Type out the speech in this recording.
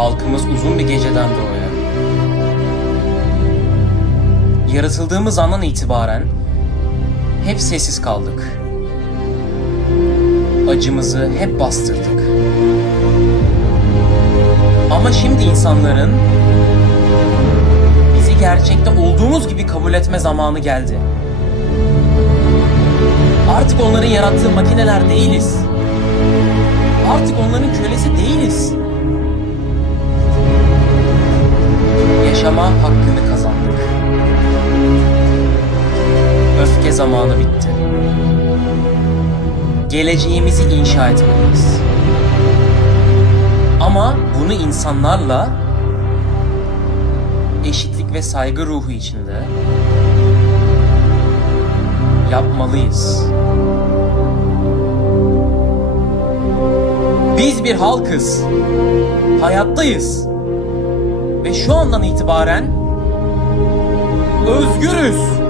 Halkımız uzun bir geceden doğuyor. Yaratıldığımız andan itibaren hep sessiz kaldık. Acımızı hep bastırdık. Ama şimdi insanların bizi gerçekte olduğumuz gibi kabul etme zamanı geldi. Artık onların yarattığı makineler değiliz. Artık onların kölesi değiliz. Yaşama hakkını kazandık. Öfke zamanı bitti. Geleceğimizi inşa etmeliyiz. Ama bunu insanlarla eşitlik ve saygı ruhu içinde yapmalıyız. Biz bir halkız. Hayattayız. Ve şu andan itibaren özgürüz.